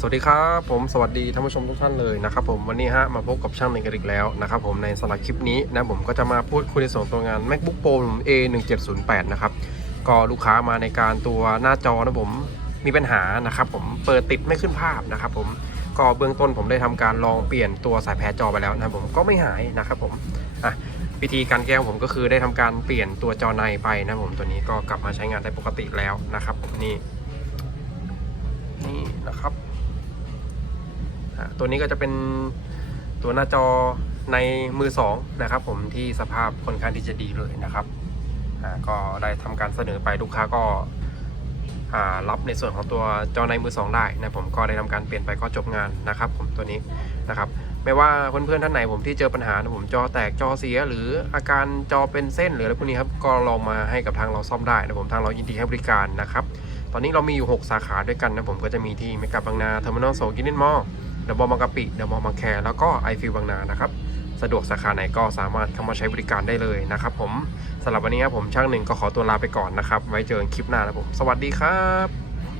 สวัสดีครับผมสวัสดีท่านผู้ชมทุกท่านเลยนะครับผมวันนี้ฮะมาพบกับช่างหนึ่งกันอีกแล้วนะครับผมในสำหรับคลิปนี้นะผมก็จะมาพูดคุยในส่วนตัวงาน macbook pro A1708 นะครับก็ลูกค้ามาในการตัวหน้าจอนะผมมีปัญหานะครับผมเปิดติดไม่ขึ้นภาพนะครับผมก็เบื้องต้นผมได้ทำการลองเปลี่ยนตัวสายแพรจอไปแล้วนะผมก็ไม่หายนะครับผมอะวิธีการแก้ของผมก็คือได้ทำการเปลี่ยนตัวจอในไปนะผมตัวนี้ก็กลับมาใช้งานได้ปกติแล้วนะครับผมนี่นี่นะครับ ตัวนี้ก็จะเป็นตัวหน้าจอในมือสองนะครับ ผมที่สภาพค่อนข้างที่จะดีเลยนะครับก็ได้ทำการเสนอไปลูกค้าก็รับในส่วนของตัวจอในมือสองได้นะผมก็ได้ทำการเปลี่ยนไปก็จบงานนะครับ ผมตัวนี้นะครับไม่ว่าเพื่อนๆท่านไหนผมที่เจอปัญหานะผมจอแตกจอเสีย หรืออาการจอเป็นเส้นหรืออะไรพวกนี้ครับก็ลองมาให้กับทางเราซ่อมได้นะผมทางเรายินดีให้บริการนะครับตอนนี้เรามีอยู่ 6 สาขาด้วยกันนะผมก็จะมีที่เมกะบางนาเทอร์มินอลโซกินเนนมอล เดอะมอลล์บางกะปิเดอะมอลล์บางแคแล้วก็ไอฟิลบางนานะครับสะดวกสาขาไหนก็สามารถเข้ามาใช้บริการได้เลยนะครับผมสำหรับวันนี้ครับผมช่างหนึ่งก็ขอตัวลาไปก่อนนะครับ ไว้เจอกันคลิปหน้านะผม สวัสดีครับ